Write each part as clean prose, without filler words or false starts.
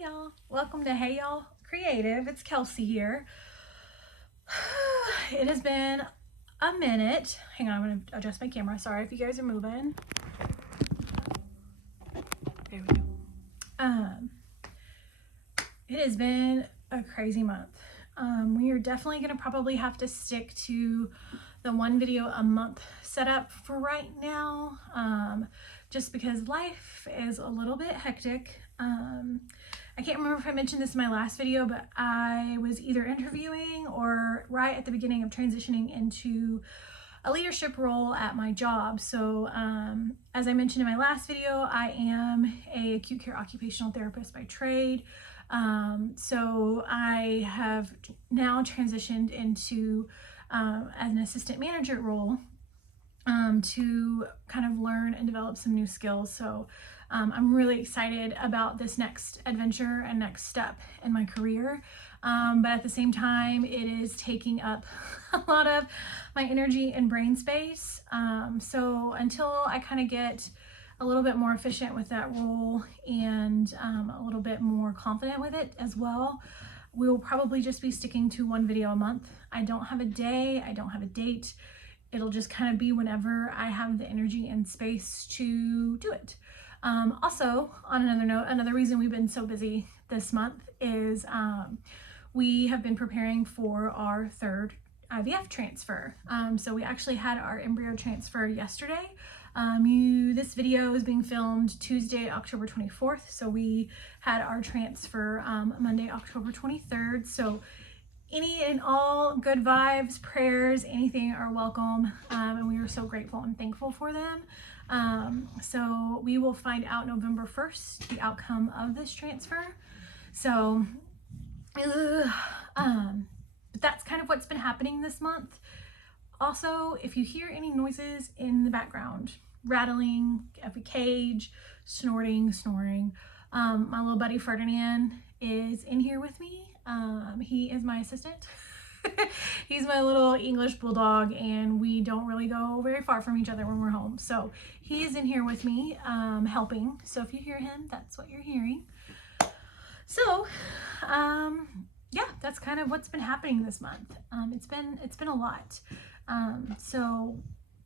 Hey y'all, welcome to Hey Y'all Creative. It's Kelsey here. It has been a minute. Hang on, I'm going to adjust my camera. Sorry if you guys are moving. There we go. It has been a crazy month. We are definitely going to probably have to stick to the one video a month setup for right now, just because life is a little bit hectic. I can't remember if I mentioned this in my last video, but I was either interviewing or right at the beginning of transitioning into a leadership role at my job. So as I mentioned in my last video, I am a acute care occupational therapist by trade. So I have now transitioned into an assistant manager role to kind of learn and develop some new skills. So I'm really excited about this next adventure and next step in my career. But at the same time, it is taking up a lot of my energy and brain space. So until I kind of get a little bit more efficient with that role and a little bit more confident with it as well, we will probably just be sticking to one video a month. I don't have a day, I don't have a date. It'll just kind of be whenever I have the energy and space to do it. Also, on another note, another reason we've been so busy this month is we have been preparing for our third IVF transfer. So we actually had our embryo transfer yesterday. This video is being filmed Tuesday, October 24th. So we had our transfer Monday, October 23rd. So any and all good vibes, prayers, anything are welcome. And we are so grateful and thankful for them. So we will find out November 1st, the outcome of this transfer. So, but that's kind of what's been happening this month. Also, if you hear any noises in the background, rattling of a cage, snorting, my little buddy Ferdinand is in here with me. He is my assistant. He's my little English bulldog, and we don't really go very far from each other when we're home. So he is in here with me, helping. So if you hear him, that's what you're hearing. So, yeah, that's kind of what's been happening this month. It's been a lot.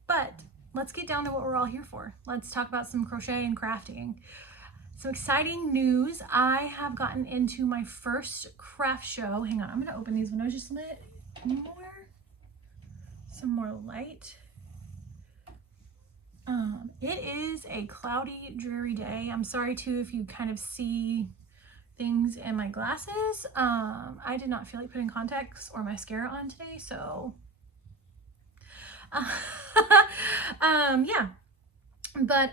But let's get down to what we're all here for. Let's talk about some crochet and crafting. Some exciting news. I have gotten into my first craft show. Hang on, I'm going to open these windows just a bit more. Some more light. It is a cloudy, dreary day. I'm sorry too if you kind of see things in my glasses. I did not feel like putting contacts or mascara on today, so yeah. But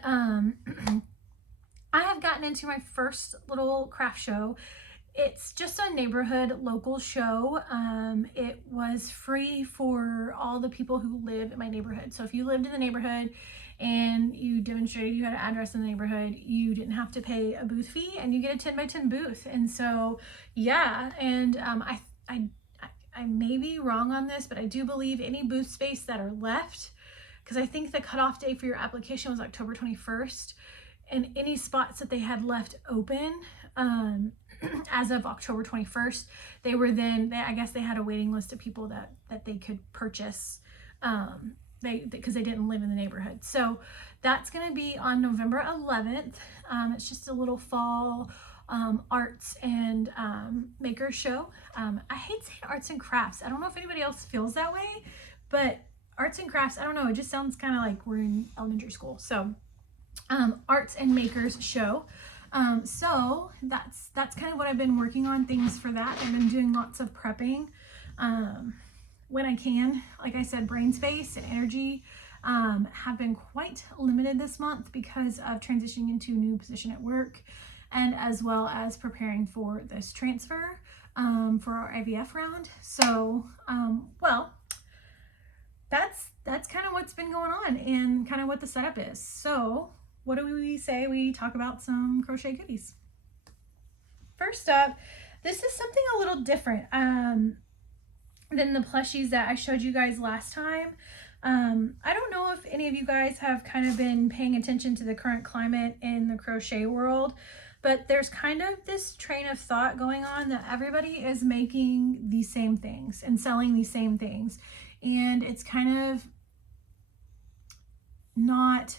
I have gotten into my first little craft show. It's just a neighborhood local show. It was free for all the people who live in my neighborhood. So if you lived in the neighborhood and you demonstrated you had an address in the neighborhood, you didn't have to pay a booth fee, and you get a 10 by 10 booth. And so, yeah, and I may be wrong on this, but I do believe any booth space that are left, because I think the cutoff day for your application was October 21st. And any spots that they had left open as of October 21st, they were then, I guess they had a waiting list of people that they could purchase because they didn't live in the neighborhood. So that's going to be on November 11th. It's just a little fall arts and maker show. I hate saying arts and crafts. I don't know if anybody else feels that way, but arts and crafts, I don't know. It just sounds kind of like we're in elementary school. So arts and makers show. So that's kind of what I've been working on, things for that. I've been doing lots of prepping when I can. Like I said, brain space and energy have been quite limited this month because of transitioning into a new position at work, and as well as preparing for this transfer for our IVF round. So well, that's kind of what's been going on and kind of what the setup is. So what do we say we talk about some crochet goodies? First up, this is something a little different than the plushies that I showed you guys last time. I don't know if any of you guys have kind of been paying attention to the current climate in the crochet world, But there's kind of this train of thought going on that everybody is making these same things and selling these same things. And it's kind of not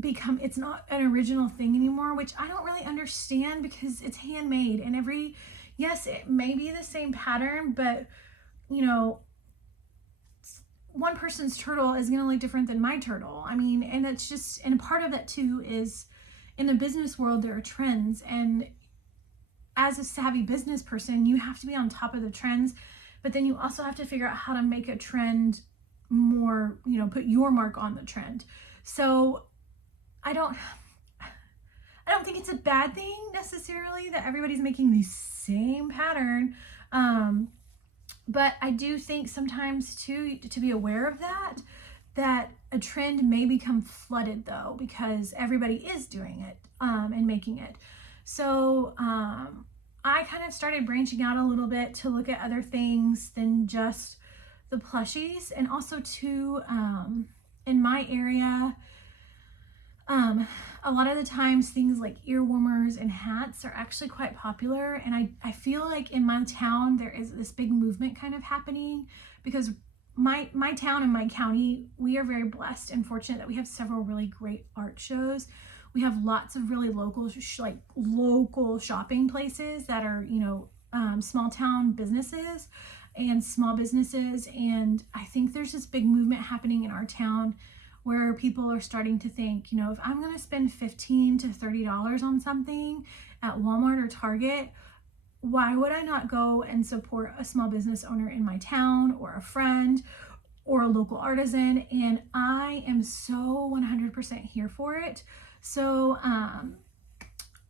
it's not an original thing anymore, which I don't really understand because it's handmade, and yes, it may be the same pattern, but you know, one person's turtle is going to look different than my turtle. I mean, and it's just, and part of that too is in the business world, there are trends, and as a savvy business person, you have to be on top of the trends, but then you also have to figure out how to make a trend more, you know, put your mark on the trend. So I don't think it's a bad thing necessarily that everybody's making the same pattern. But I do think sometimes too, to be aware of that a trend may become flooded though, because everybody is doing it and making it. So I kind of started branching out a little bit to look at other things than just the plushies, and also too, in my area, a lot of the times things like ear warmers and hats are actually quite popular, and I feel like in my town there is this big movement kind of happening, because my town and my county, we are very blessed and fortunate that we have several really great art shows. We have lots of really local shopping places that are, you know, small town businesses and small businesses, and I think there's this big movement happening in our town where people are starting to think, you know, if I'm going to spend $15 to $30 on something at Walmart or Target, why would I not go and support a small business owner in my town, or a friend, or a local artisan? And I am so 100% here for it. So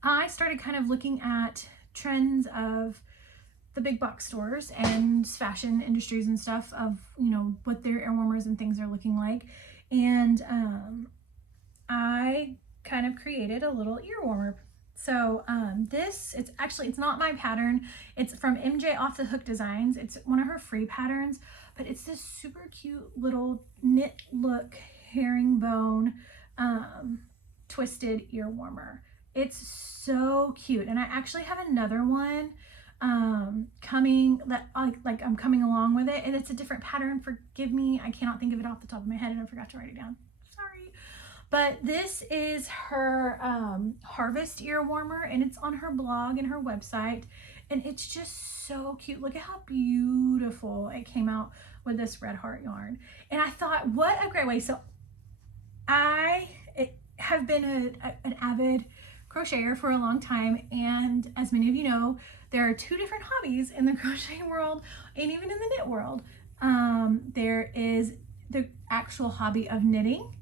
I started kind of looking at trends of the big box stores and fashion industries and stuff, of, you know, what their ear warmers and things are looking like. And I kind of created a little ear warmer. So it's not my pattern. It's from MJ Off the Hook Designs. It's one of her free patterns, but it's this super cute little knit look herringbone twisted ear warmer. It's so cute. And I actually have another one coming that like I'm coming along with it, and it's a different pattern. Forgive me, I cannot think of it off the top of my head, and I forgot to write it down, sorry. But this is her harvest ear warmer, and it's on her blog and her website, and it's just so cute. Look at how beautiful it came out with this red heart yarn. And I thought, what a great way. So I have been an avid crocheter for a long time, and as many of you know, there are two different hobbies in the crochet world and even in the knit world. There is the actual hobby of knitting,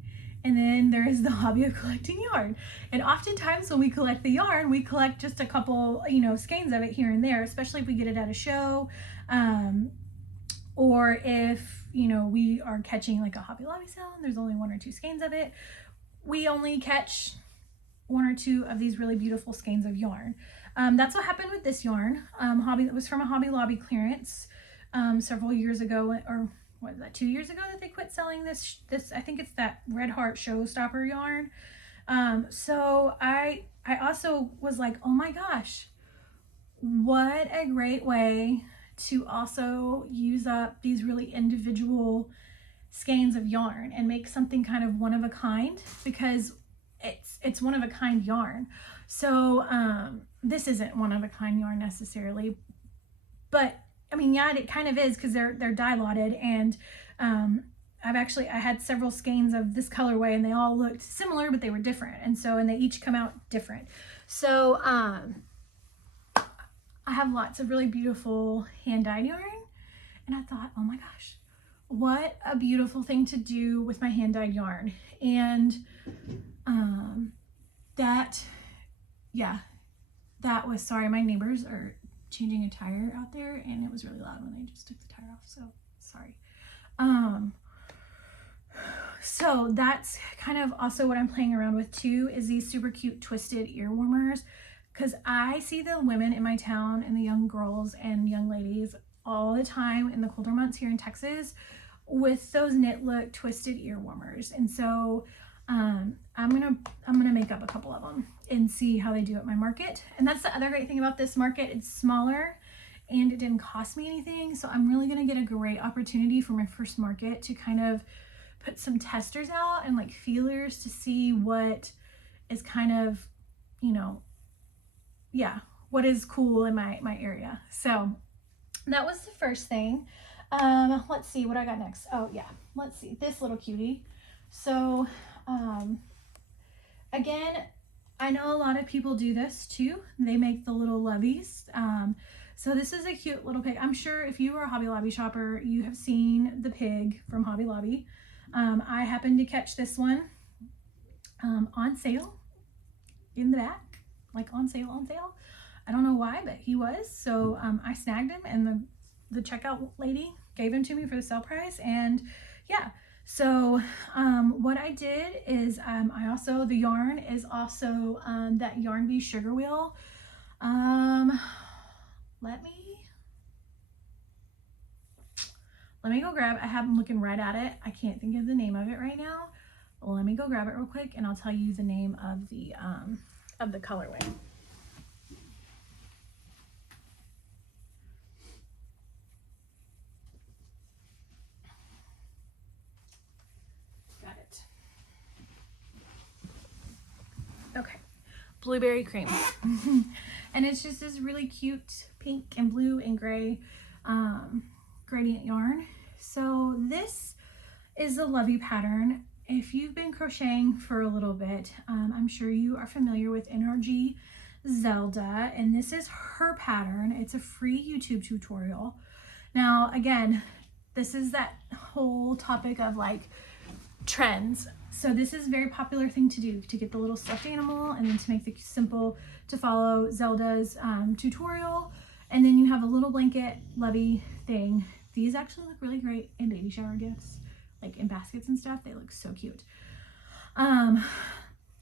and then there is the hobby of collecting yarn. And oftentimes when we collect the yarn, we collect just a couple, you know, skeins of it here and there, especially if we get it at a show, or if, you know, we are catching like a Hobby Lobby sale and there's only 1 or 2 skeins of it. We only catch 1 or 2 of these really beautiful skeins of yarn. That's what happened with this yarn. It was from a Hobby Lobby clearance several years ago, or what was that, 2 years ago that they quit selling this. I think it's that Red Heart Showstopper yarn. So I also was like, oh my gosh, what a great way to also use up these really individual skeins of yarn and make something kind of one of a kind, because it's one of a kind yarn. So this isn't one of a kind yarn necessarily, but I mean, yeah, it kind of is, because they're dye lotted, and I had several skeins of this colorway, and they all looked similar, but they were different, and they each come out different. So I have lots of really beautiful hand dyed yarn, and I thought, oh my gosh, what a beautiful thing to do with my hand dyed yarn. And that was, sorry, my neighbors are changing a tire out there, and it was really loud when they just took the tire off, so sorry. So that's kind of also what I'm playing around with too, is these super cute twisted ear warmers, because I see the women in my town and the young girls and young ladies all the time in the colder months here in Texas with those knit look twisted ear warmers. And so I'm gonna make up a couple of them and see how they do at my market. And that's the other great thing about this market. It's smaller and it didn't cost me anything. So I'm really gonna get a great opportunity for my first market to kind of put some testers out and like feelers to see what is kind of, you know, yeah, what is cool in my area. So that was the first thing. Let's see what I got next. Oh yeah, let's see this little cutie. So again, I know a lot of people do this too. They make the little loveys. So this is a cute little pig. I'm sure if you are a Hobby Lobby shopper, you have seen the pig from Hobby Lobby. I happened to catch this one on sale in the back, like on sale. I don't know why, but he was. So I snagged him, and the checkout lady gave him to me for the sale price. And yeah, so what I did is I also, the yarn is also that Yarn Bee sugar wheel. Let me go grab, I have them looking right at it. I can't think of the name of it right now. Let me go grab it real quick and I'll tell you the name of the colorway. Got it. Okay, Blueberry Cream. And it's just this really cute pink and blue and gray gradient yarn. So this is the Lovey pattern. If you've been crocheting for a little bit, I'm sure you are familiar with NRGZelda, and this is her pattern. It's a free YouTube tutorial. Now, again, this is that whole topic of like trends. So this is a very popular thing to do, to get the little stuffed animal and then to make the simple to follow Zelda's tutorial. And then you have a little blanket Lovey thing. These actually look really great in baby shower gifts, like in baskets and stuff. They look so cute.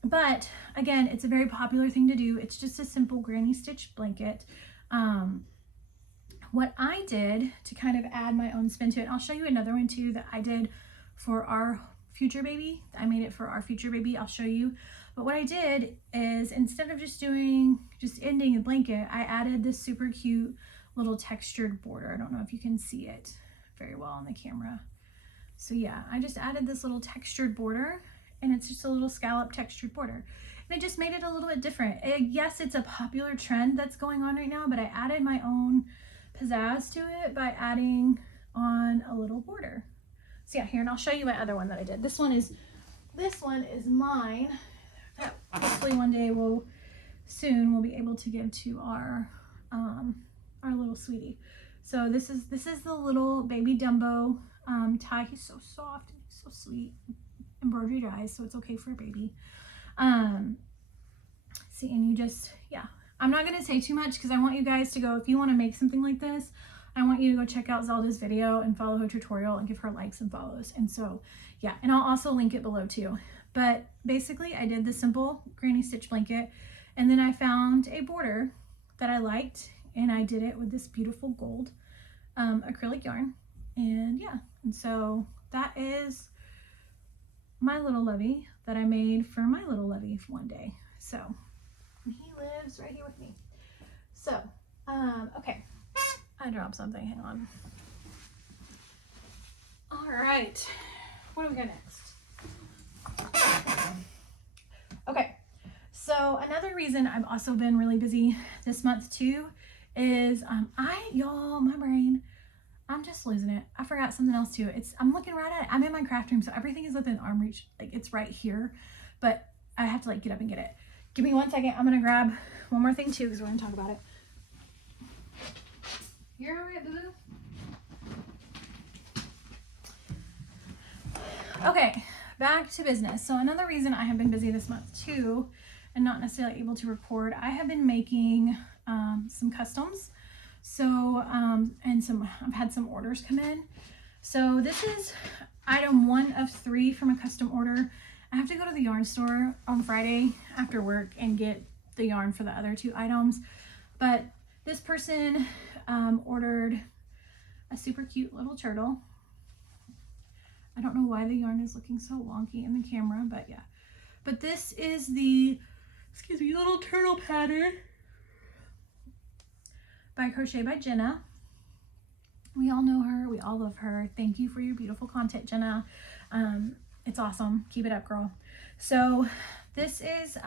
But again, it's a very popular thing to do. It's just a simple granny stitch blanket. What I did to kind of add my own spin to it, I'll show you another one too that I did for our future baby. I made it for our future baby. I'll show you. But what I did is instead of just ending a blanket, I added this super cute little textured border. I don't know if you can see it very well on the camera. So yeah, I just added this little textured border, and it's just a little scallop textured border. And it just made it a little bit different. Yes, it's a popular trend that's going on right now, but I added my own pizzazz to it by adding on a little border. So yeah, here, and I'll show you my other one that I did. This one is mine. That hopefully one day we'll be able to give to our little sweetie. So this is the little baby Dumbo tie. He's so soft and so sweet. Embroidery dyes, so it's okay for a baby. See, and you just, yeah. I'm not gonna say too much because I want you guys to go, if you want to make something like this, I want you to go check out Zelda's video and follow her tutorial and give her likes and follows. And so, yeah, and I'll also link it below too. But basically, I did the simple granny stitch blanket, and then I found a border that I liked, and I did it with this beautiful gold acrylic yarn. And yeah, and so that is my little Lovey that I made for my little Lovey one day. So he lives right here with me. So, okay. I dropped something, hang on. All right, what do we got next? Okay, so another reason I've also been really busy this month too is y'all, my brain, I'm just losing it. I forgot something else too. I'm looking right at it. I'm in my craft room, so everything is within arm reach. Like, it's right here, but I have to like get up and get it. Give me 1 second. I'm gonna grab one more thing too because we're gonna talk about it. You're all right, boo-boo? Okay, back to business. So another reason I have been busy this month too, and not necessarily able to record, I have been making some customs. So, I've had some orders come in. So this is item 1 of 3 from a custom order. I have to go to the yarn store on Friday after work and get the yarn for the other 2 items. But this person ordered a super cute little turtle. I don't know why the yarn is looking so wonky in the camera, but yeah. But this is the, excuse me, little turtle pattern by Crochet by Jenna. We all know her. We all love her. Thank you for your beautiful content, Jenna. It's awesome. Keep it up, girl. So this is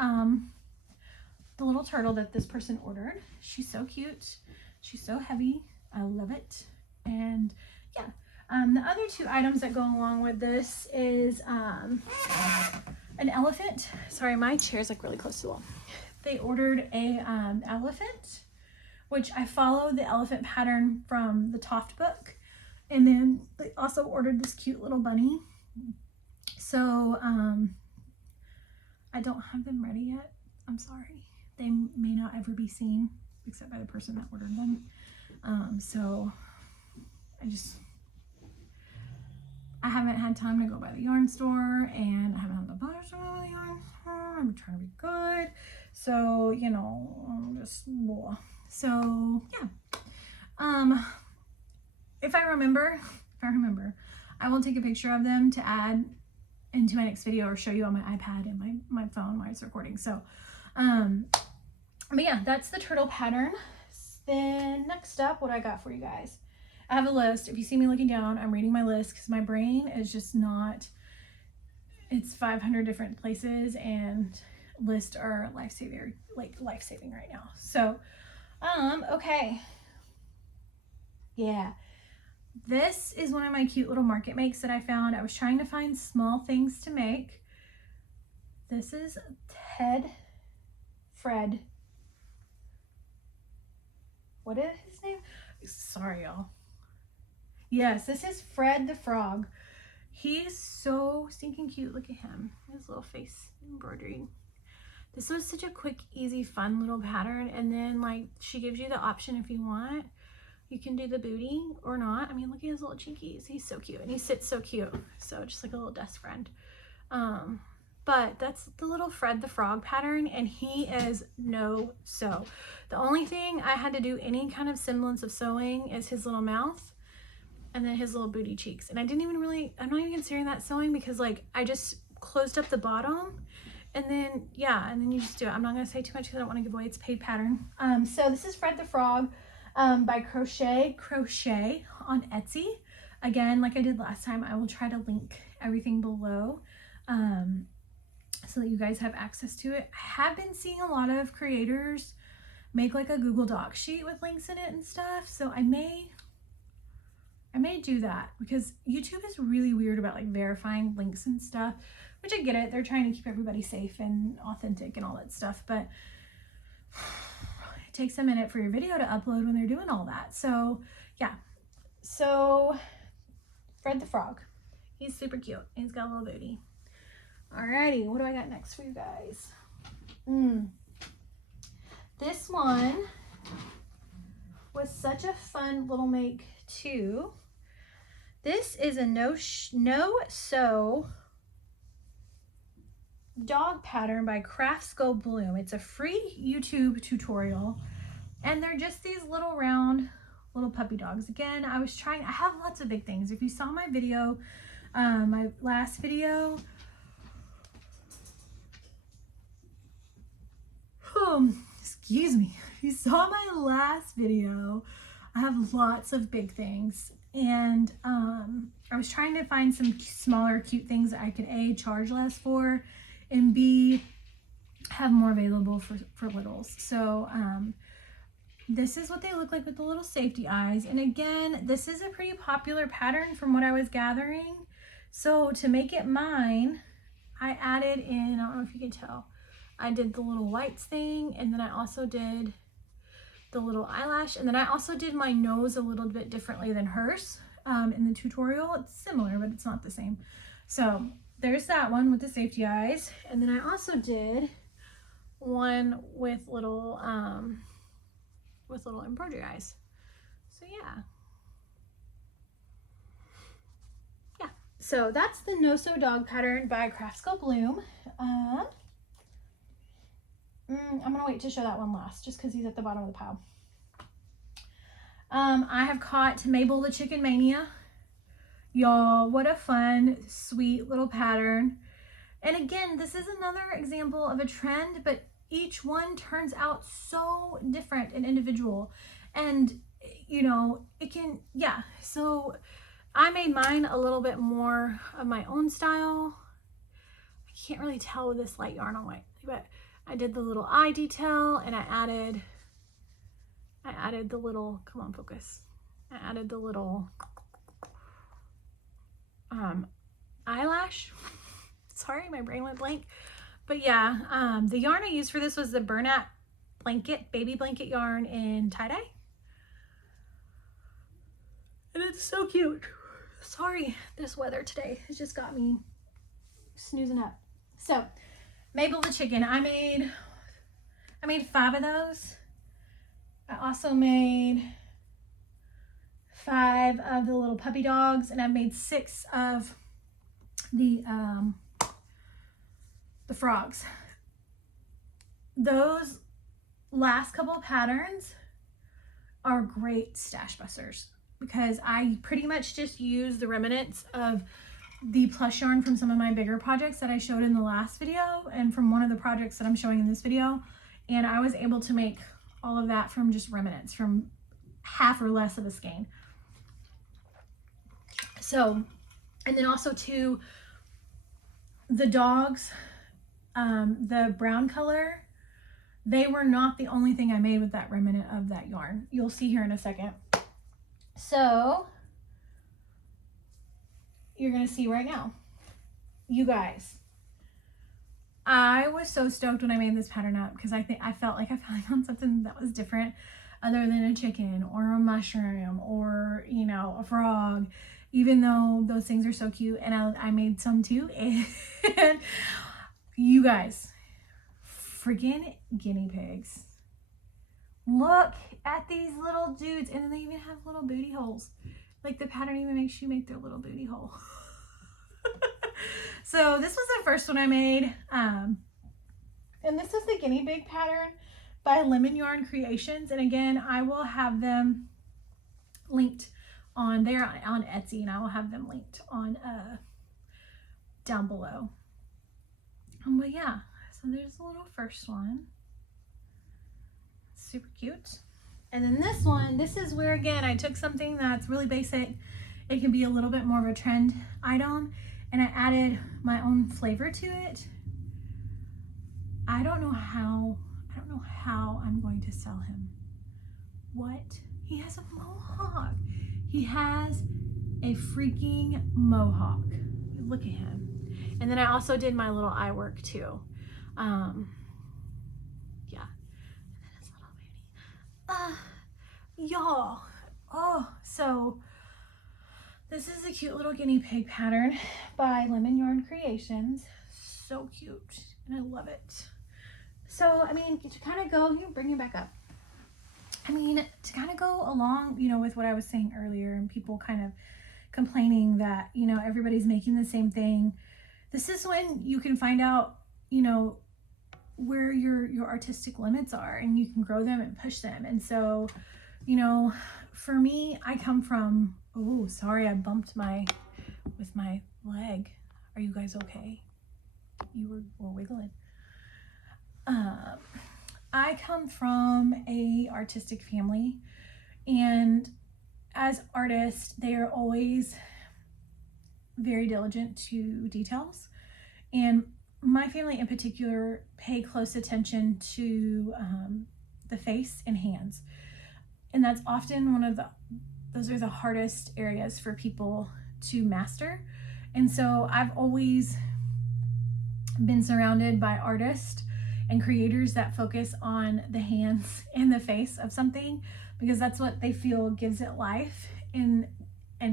the little turtle that this person ordered. She's so cute. She's so heavy. I love it. And yeah, the other two items that go along with this is an elephant. Sorry, my chair's like really close to the wall. They ordered a elephant, which I follow the elephant pattern from the Toft book. And then they also ordered this cute little bunny. So I don't have them ready yet. I'm sorry. They may not ever be seen except by the person that ordered them. So I haven't had time to go by the yarn store, and I haven't had the butter to go to the yarn store. I'm trying to be good. So, you know, I'm just, blah. So yeah. If I remember, I will take a picture of them to add into my next video or show you on my iPad and my phone while it's recording. So, but yeah, that's the turtle pattern. Then next up, what I got for you guys. I have a list. If you see me looking down, I'm reading my list because my brain is just not, it's 500 different places, and lists are life-saving right now. So, okay. Yeah. This is one of my cute little market makes that I found. I was trying to find small things to make. This is Fred. What is his name? Sorry, y'all. Yes, this is Fred the Frog. He's so stinking cute. Look at him. His little face embroidery. This was such a quick, easy, fun little pattern. And then, like, she gives you the option if you want. You can do the booty or not. I mean, look at his little cheekies. He's so cute. And he sits so cute. So, just like a little desk friend. But that's the little Fred the Frog pattern, and he is no-sew. The only thing I had to do any kind of semblance of sewing is his little mouth and then his little booty cheeks. And I'm not even considering that sewing because, like, I just closed up the bottom, and then, yeah, and then you just do it. I'm not going to say too much because I don't want to give away its paid pattern. So this is Fred the Frog by Crochet on Etsy. Again, like I did last time, I will try to link everything below. So that you guys have access to it. I have been seeing a lot of creators make like a Google Doc sheet with links in it and stuff. So I may do that because YouTube is really weird about like verifying links and stuff, which I get it. They're trying to keep everybody safe and authentic and all that stuff, but it takes a minute for your video to upload when they're doing all that. So yeah. So Fred the Frog, he's super cute. He's got a little booty. Alrighty, what do I got next for you guys? This one was such a fun little make too. This is a no-sew dog pattern by Crafts Go Bloom. It's a free YouTube tutorial, and they're just these little round little puppy dogs. Again, I have lots of big things. If you saw my video, my last video, excuse me, if you saw my last video, I have lots of big things, and I was trying to find some smaller cute things that I could A, charge less for, and B, have more available for littles. So this is what they look like with the little safety eyes. And again, this is a pretty popular pattern from what I was gathering. So to make it mine, I added in, I don't know if you can tell, I did the little lights thing, and then I also did the little eyelash, and then I also did my nose a little bit differently than hers in the tutorial. It's similar, but it's not the same. So there's that one with the safety eyes, and then I also did one with little embroidery eyes. So yeah. So that's the no-sew dog pattern by Crafts Go Bloom. I'm gonna wait to show that one last just because he's at the bottom of the pile. I have caught Mabel the Chicken Mania. Y'all, what a fun, sweet little pattern. And again, this is another example of a trend, but each one turns out so different and individual. And, you know, it can, yeah. So I made mine a little bit more of my own style. I can't really tell with this light yarn on white, but I did the little eye detail, and I added the little, come on, focus. I added the little eyelash. Sorry, my brain went blank. But yeah, the yarn I used for this was the Bernat blanket, baby blanket yarn in tie-dye. And it's so cute. Sorry, this weather today has just got me snoozing up. So, Mabel the chicken, I made 5 of those. I also made 5 of the little puppy dogs, and I made 6 of the frogs. Those last couple of patterns are great stash busters because I pretty much just use the remnants of the plush yarn from some of my bigger projects that I showed in the last video and from one of the projects that I'm showing in this video. And I was able to make all of that from just remnants, from half or less of a skein. So, and then also too, the dogs, the brown color, they were not the only thing I made with that remnant of that yarn. You'll see here in a second. So you're gonna see right now. You guys, I was so stoked when I made this pattern up because I felt like I found something that was different other than a chicken or a mushroom or, you know, a frog, even though those things are so cute. And I made some too. And you guys, freaking guinea pigs. Look at these little dudes. And then they even have little booty holes. Like the pattern even makes you make their little booty hole. So this was the first one I made. And this is the guinea pig pattern by Lemon Yarn Creations. And again, I will have them linked on there on Etsy, and I will have them linked on down below. But yeah, so there's the little first one. Super cute. And then this one, this is where again I took something that's really basic. It can be a little bit more of a trend item, and I added my own flavor to it. I don't know how I'm going to sell him. What? He has a mohawk. He has a freaking mohawk. Look at him. And then I also did my little eye work too. Yeah. And then his little booty. Y'all. Oh, so this is a cute little guinea pig pattern by Lemon Yarn Creations. So cute. And I love it. So, I mean, to kind of go, you bring it back up. I mean, to kind of go along, you know, with what I was saying earlier and people kind of complaining that, you know, everybody's making the same thing. This is when you can find out, you know, where your artistic limits are, and you can grow them and push them. And so, you know, for me, I come from, oh, sorry, I bumped with my leg. Are you guys okay? You were wiggling. I come from a artistic family, and as artists, they are always very diligent to details. And my family in particular pay close attention to the face and hands. And that's often those are the hardest areas for people to master. And so I've always been surrounded by artists and creators that focus on the hands and the face of something, because that's what they feel gives it life and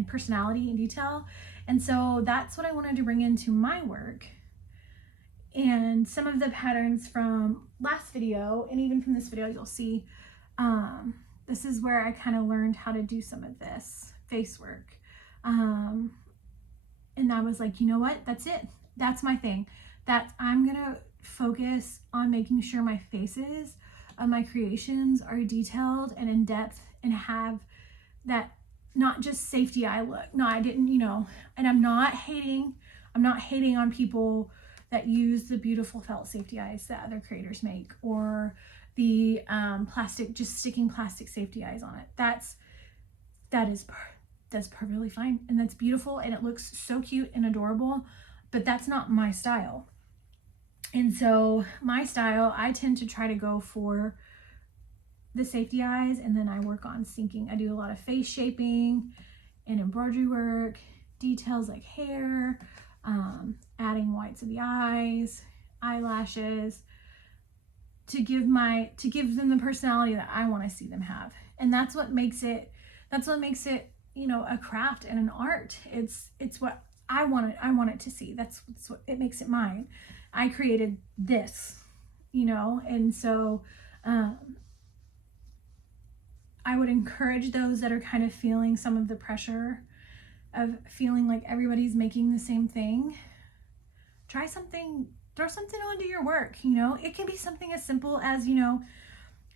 personality and detail. And so that's what I wanted to bring into my work. And some of the patterns from last video and even from this video, you'll see this is where I kind of learned how to do some of this face work. And I was like, you know what, that's it. That's my thing. I'm gonna focus on making sure my faces of my creations are detailed and in depth and have that not just safety eye look. No, I didn't, you know, and I'm not hating on people that use the beautiful felt safety eyes that other creators make, or the plastic, just sticking plastic safety eyes on it. That's perfectly fine, and that's beautiful, and it looks so cute and adorable, but that's not my style. And so my style, I tend to try to go for the safety eyes, and then I work on syncing. I do a lot of face shaping and embroidery work, details like hair, adding whites of the eyes, eyelashes, to give them the personality that I want to see them have. And that's what makes it, you know, a craft and an art. It's what I want it to see. That's what it makes it mine. I created this, you know, and so I would encourage those that are kind of feeling some of the pressure of feeling like everybody's making the same thing. Try something, throw something onto your work, you know. It can be something as simple as, you know,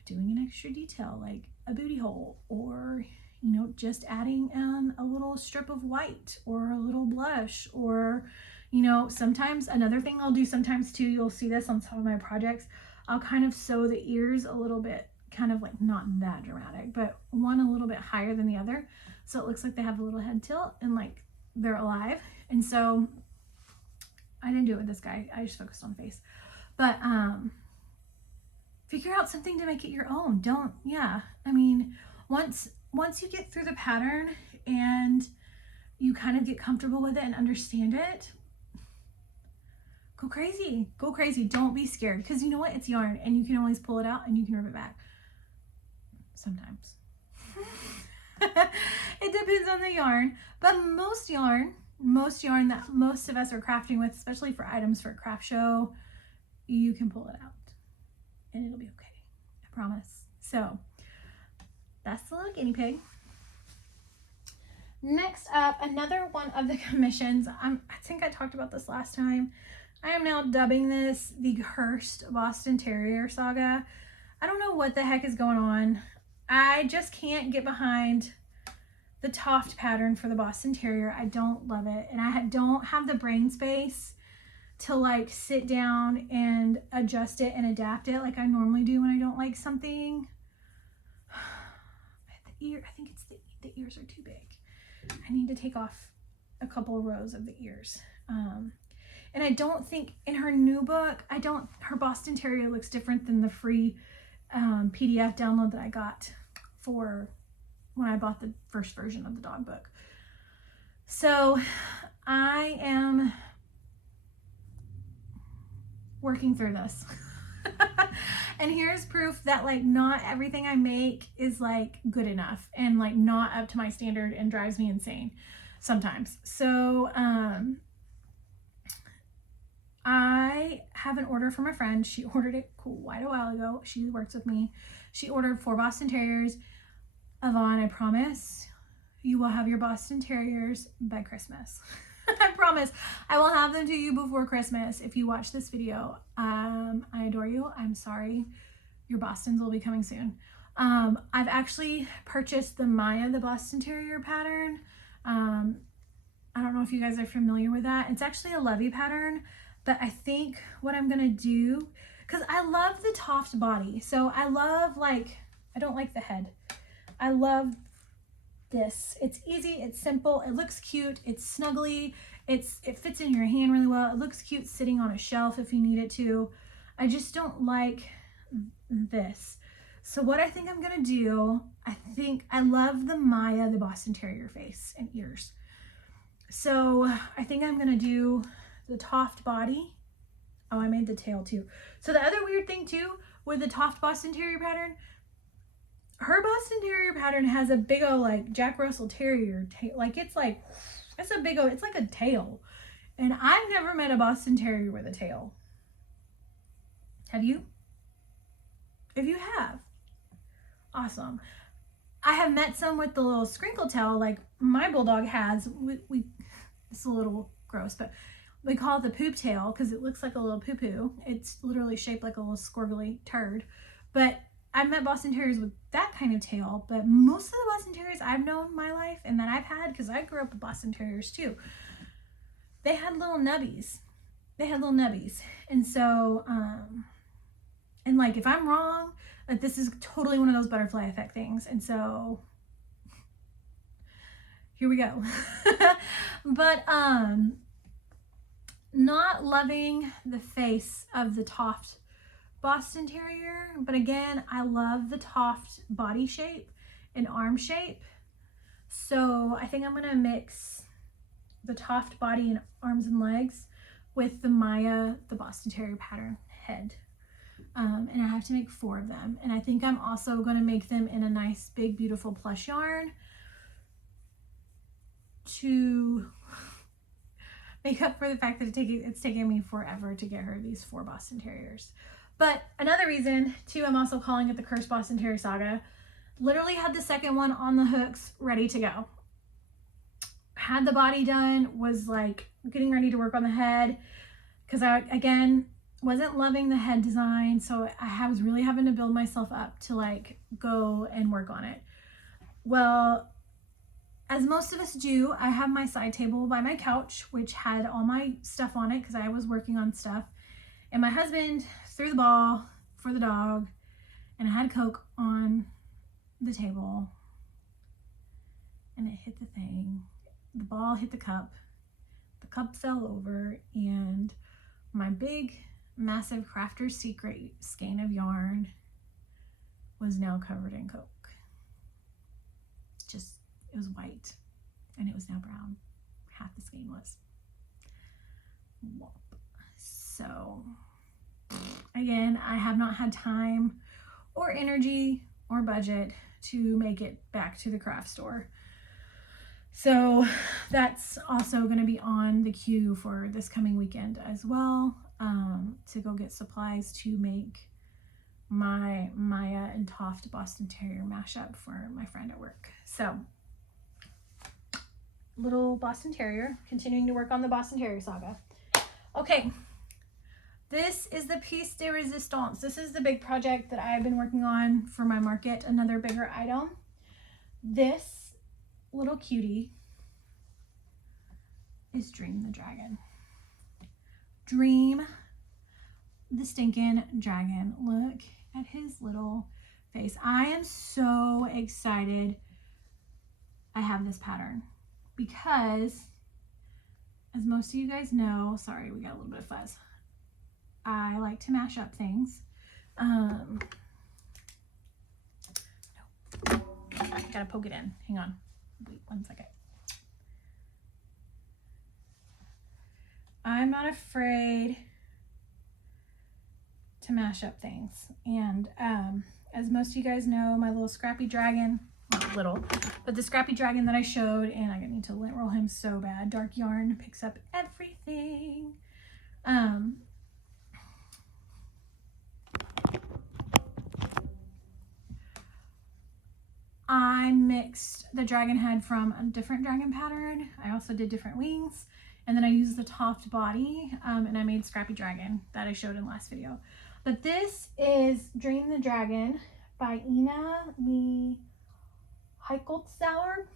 doing an extra detail like a booty hole, or, you know, just adding a little strip of white or a little blush, or, you know, sometimes another thing I'll do sometimes too, you'll see this on some of my projects, I'll kind of sew the ears a little bit, kind of like not that dramatic, but one a little bit higher than the other, so it looks like they have a little head tilt and like they're alive. And so I didn't do it with this guy, I just focused on face. But figure out something to make it your own. I mean, once you get through the pattern and you kind of get comfortable with it and understand it, go crazy. Don't be scared, because you know what, it's yarn, and you can always pull it out and you can rip it back sometimes. It depends on the yarn, but most yarn that most of us are crafting with, especially for items for a craft show, you can pull it out and it'll be okay, I promise. So that's the little guinea pig. Next up, another one of the commissions. I think I talked about this last time. I am now dubbing this the Cursed Boston Terrier Saga. I don't know what the heck is going on. I just can't get behind the Toft pattern for the Boston Terrier. I don't love it, and I don't have the brain space to like sit down and adjust it and adapt it like I normally do when I don't like something. I think it's the ears are too big. I need to take off a couple of rows of the ears. And I don't think in her new book, her Boston Terrier looks different than the free PDF download that I got for when I bought the first version of the dog book. So I am working through this. And here's proof that like not everything I make is like good enough and like not up to my standard and drives me insane sometimes. So I have an order from a friend. She ordered it quite a while ago. She works with me. She ordered 4 Boston Terriers. Yvonne, I promise you will have your Boston Terriers by Christmas. I promise I will have them to you before Christmas if you watch this video. I adore you. I'm sorry. Your Bostons will be coming soon. I've actually purchased the Maya, the Boston Terrier pattern. I don't know if you guys are familiar with that. It's actually a Lovey pattern, but I think what I'm going to do, because I love the Toft body. So I love I don't like the head. I love this. It's easy, it's simple, it looks cute, it's snuggly, it fits in your hand really well, it looks cute sitting on a shelf if you need it to. I just don't like this. So what I think I'm gonna do, I love the Maya, the Boston Terrier face and ears. So I think I'm gonna do the Toft body. Oh, I made the tail too. So the other weird thing too with the Toft Boston Terrier pattern, her Boston Terrier pattern has a big old like Jack Russell Terrier tail. It's a big old, it's like a tail. And I've never met a Boston Terrier with a tail. Have you? If you have, awesome. I have met some with the little sprinkle tail like my bulldog has. It's a little gross, but we call it the poop tail because it looks like a little poo-poo. It's literally shaped like a little squirgly turd. But I've met Boston Terriers with that kind of tail, but most of the Boston Terriers I've known in my life and that I've had, because I grew up with Boston Terriers too, they had little nubbies. they had little nubbies. And so, and like, if I'm wrong, like this is totally one of those butterfly effect things. And so here we go. But, not loving the face of the Toft Boston Terrier, but again, I love the Toft body shape and arm shape. So I think I'm gonna mix the Toft body and arms and legs with the Maya, the Boston Terrier pattern head. And I have to make 4 of them. And I think I'm also gonna make them in a nice, big, beautiful plush yarn to make up for the fact that it's taking me forever to get her these 4 Boston Terriers. But another reason too, I'm also calling it the Cursed Boston Terrier Saga. Literally had the second one on the hooks ready to go. Had the body done, was like getting ready to work on the head because I, again, wasn't loving the head design. So I was really having to build myself up to like go and work on it. Well, as most of us do, I have my side table by my couch, which had all my stuff on it because I was working on stuff. And my husband threw the ball for the dog, and I had Coke on the table, and it hit the thing. The ball hit the cup fell over, and my big, massive Crafter's Secret skein of yarn was now covered in Coke. It was white, and it was now brown. Half the skein was. Womp. So, again, I have not had time or energy or budget to make it back to the craft store. So that's also going to be on the queue for this coming weekend as well, to go get supplies to make my Maya and Toft Boston Terrier mashup for my friend at work. So, little Boston Terrier, continuing to work on the Boston Terrier Saga. Okay, this is the piece de resistance. This is the big project that I've been working on for my market, another bigger item. This little cutie is Dream the Dragon. Dream the stinking dragon. Look at his little face. I am so excited I have this pattern because, as most of you guys know, sorry, we got a little bit of fuzz. I like to mash up things. I gotta poke it in. Hang on. Wait 1 second. I'm not afraid to mash up things. And as most of you guys know, my little scrappy dragon, not little, but the scrappy dragon that I showed, and I need to lint roll him so bad. Dark yarn picks up everything. I mixed the dragon head from a different dragon pattern. I also did different wings, and then I used the Toft body, and I made Scrappy Dragon that I showed in the last video. But this is Dream the Dragon by Ina Heikeltzauer.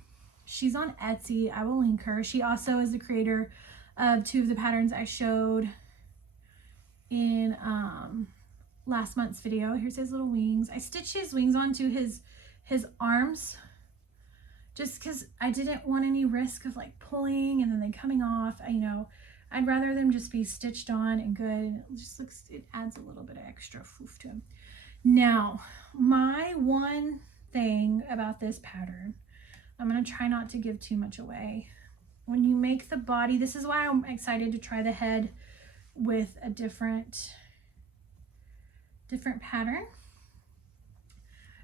She's on Etsy. I will link her. She also is the creator of 2 of the patterns I showed in last month's video. Here's his little wings. I stitched his wings onto his arms just because I didn't want any risk of like pulling and then they coming off. I'd rather them just be stitched on and good. It just looks, it adds a little bit of extra foof to him. Now, my one thing about this pattern, I'm going to try not to give too much away. When you make the body, this is why I'm excited to try the head with a different pattern.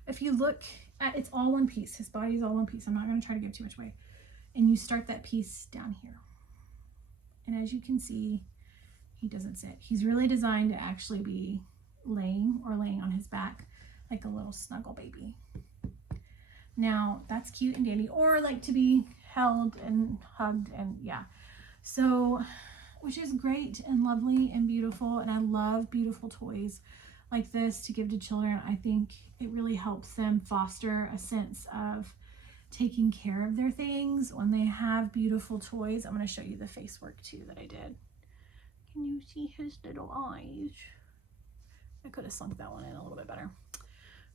If you look at, it's all one piece. His body's all one piece. I'm not going to try to give too much away. And you start that piece down here. And as you can see, he doesn't sit. He's really designed to actually be laying on his back like a little snuggle baby. Now, that's cute and dandy, or like to be held and hugged, and yeah. So, which is great and lovely and beautiful, and I love beautiful toys like this to give to children. I think it really helps them foster a sense of taking care of their things when they have beautiful toys. I'm going to show you the face work too that I did. Can Can you see his little eyes? I could have sunk that one in a little bit better.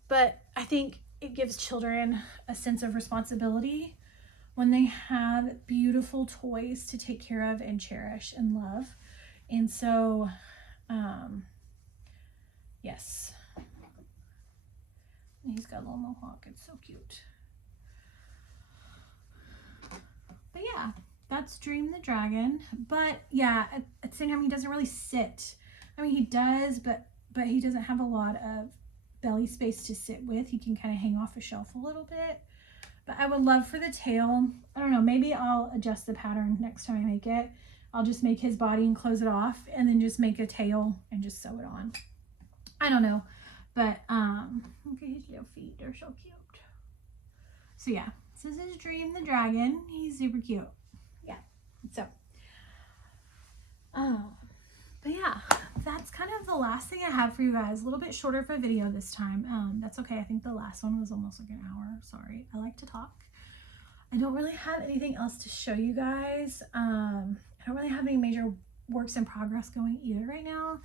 But I think it gives children a sense of responsibility when they have beautiful toys to take care of and cherish and love. And so, yes. And he's got a little mohawk. It's so cute. But yeah, that's Dream the Dragon. But yeah, at the same time, he doesn't really sit. I mean, he does, but he doesn't have a lot of belly space to sit with. He can kind of hang off a shelf a little bit. But I would love for the tail. I don't know, maybe I'll adjust the pattern next time I make it. I'll just make his body and close it off and then just make a tail and just sew it on. I don't know. But look at his little feet. They're so cute. So yeah, this is Dream the Dragon. He's super cute. Yeah. So but yeah, that's kind of the last thing I have for you guys. A little bit shorter of a video this time. That's okay. I think the last one was almost like an hour. Sorry. I like to talk. I don't really have anything else to show you guys. I don't really have any major works in progress going either right now.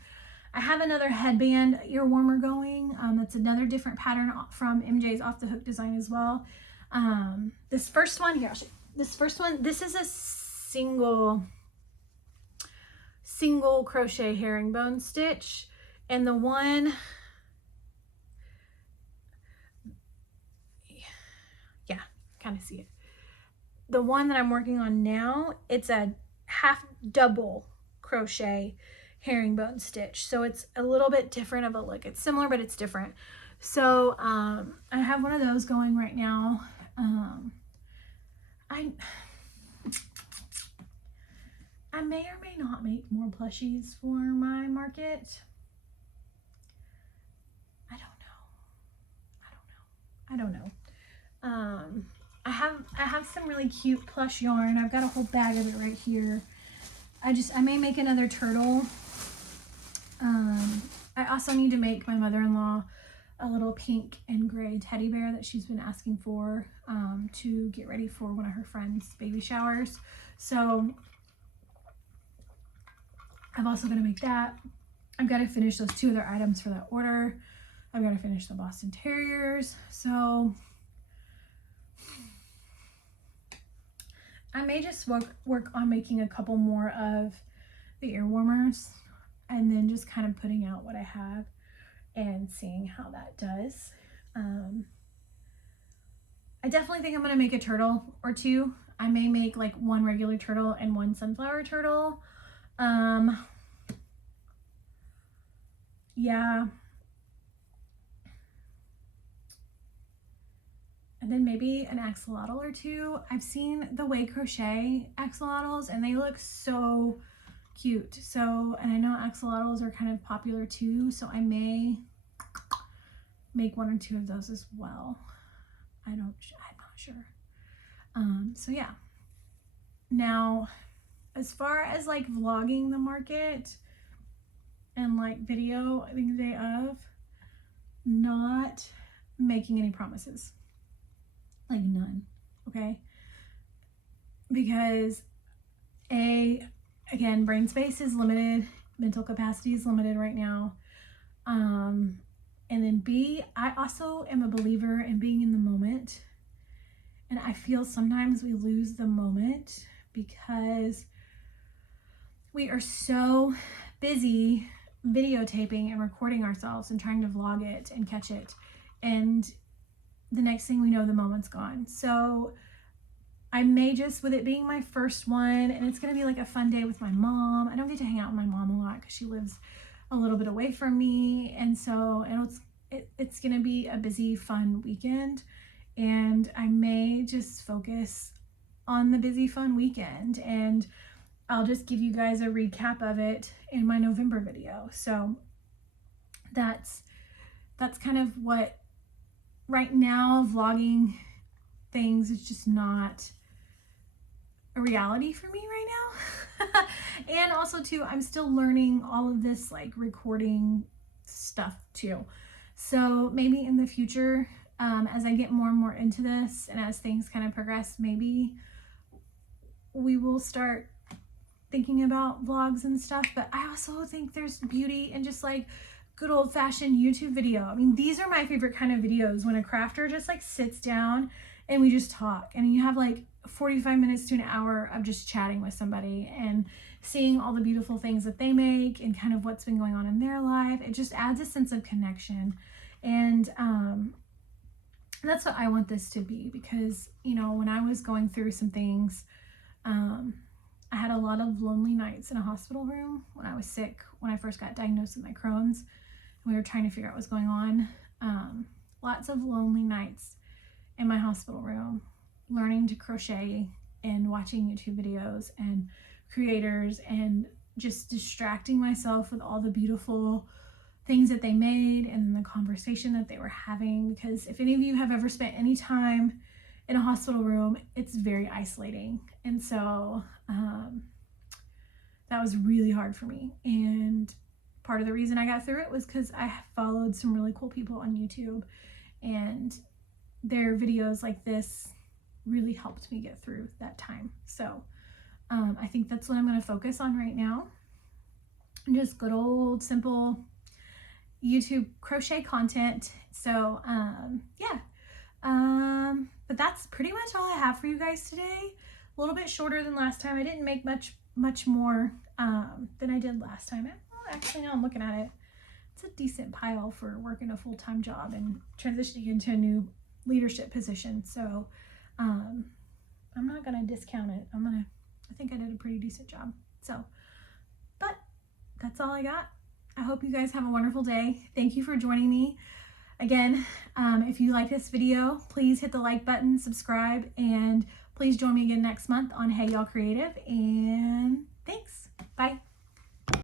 I have another headband ear warmer going. That's another different pattern from MJ's Off the Hook design as well. This first one here, I'll show you. This first one, this is a single crochet herringbone stitch, and the one, yeah, kind of see it. The one that I'm working on now, it's a half double crochet herringbone stitch, so it's a little bit different of a look. It's similar, but it's different. So I have one of those going right now. I may or may not make more plushies for my market. I don't know. I have some really cute plush yarn. I've got a whole bag of it right here. I may make another turtle. I also need to make my mother-in-law a little pink and gray teddy bear that she's been asking for to get ready for one of her friends' baby showers. So I'm also going to make that. I've got to finish those 2 other items for that order. I've got to finish the Boston Terriers. So I may just work on making a couple more of the ear warmers and then just kind of putting out what I have and seeing how that does. I definitely think I'm going to make a turtle or 2. I may make like 1 regular turtle and 1 sunflower turtle. Yeah. And then maybe an axolotl or 2. I've seen the Way Crochet axolotls and they look so cute. So, and I know axolotls are kind of popular too, so I may make 1 or 2 of those as well. I'm not sure. So yeah. Now, as far as like vlogging the market and like video the day of, not making any promises. Like none, okay? Because again, brain space is limited, mental capacity is limited right now. And then B, I also am a believer in being in the moment. And I feel sometimes we lose the moment because we are so busy videotaping and recording ourselves and trying to vlog it and catch it. And the next thing we know, the moment's gone. So I may just, with it being my first one, and it's going to be like a fun day with my mom. I don't get to hang out with my mom a lot because she lives a little bit away from me. And so it's going to be a busy, fun weekend. And I may just focus on the busy, fun weekend. And I'll just give you guys a recap of it in my November video. So that's kind of what, right now, vlogging things is just not a reality for me right now. And also too, I'm still learning all of this like recording stuff too. So maybe in the future, as I get more and more into this and as things kind of progress, maybe we will start thinking about vlogs and stuff, but I also think there's beauty in just like good old-fashioned YouTube video. I mean, these are my favorite kind of videos, when a crafter just like sits down and we just talk, and you have like 45 minutes to an hour of just chatting with somebody and seeing all the beautiful things that they make and kind of what's been going on in their life. It just adds a sense of connection. And that's what I want this to be, because, you know, when I was going through some things, I had a lot of lonely nights in a hospital room when I was sick, when I first got diagnosed with my Crohn's, and we were trying to figure out what's going on. Lots of lonely nights in my hospital room, learning to crochet and watching YouTube videos and creators, and just distracting myself with all the beautiful things that they made and the conversation that they were having. Because if any of you have ever spent any time in a hospital room, it's very isolating. And so that was really hard for me. And part of the reason I got through it was because I followed some really cool people on YouTube, and their videos like this really helped me get through that time. So I think that's what I'm going to focus on right now. Just good old simple YouTube crochet content. So yeah, but that's pretty much all I have for you guys today. A little bit shorter than last time. I didn't make much more than I did last time. Well, actually, now I'm looking at it, it's a decent pile for working a full-time job and transitioning into a new leadership position. So I'm not gonna discount it. I think I did a pretty decent job. So, but that's all I got. I hope you guys have a wonderful day. Thank you for joining me. Again, if you like this video, please hit the like button, subscribe, and please join me again next month on Hey Y'all Creative. And thanks. Bye.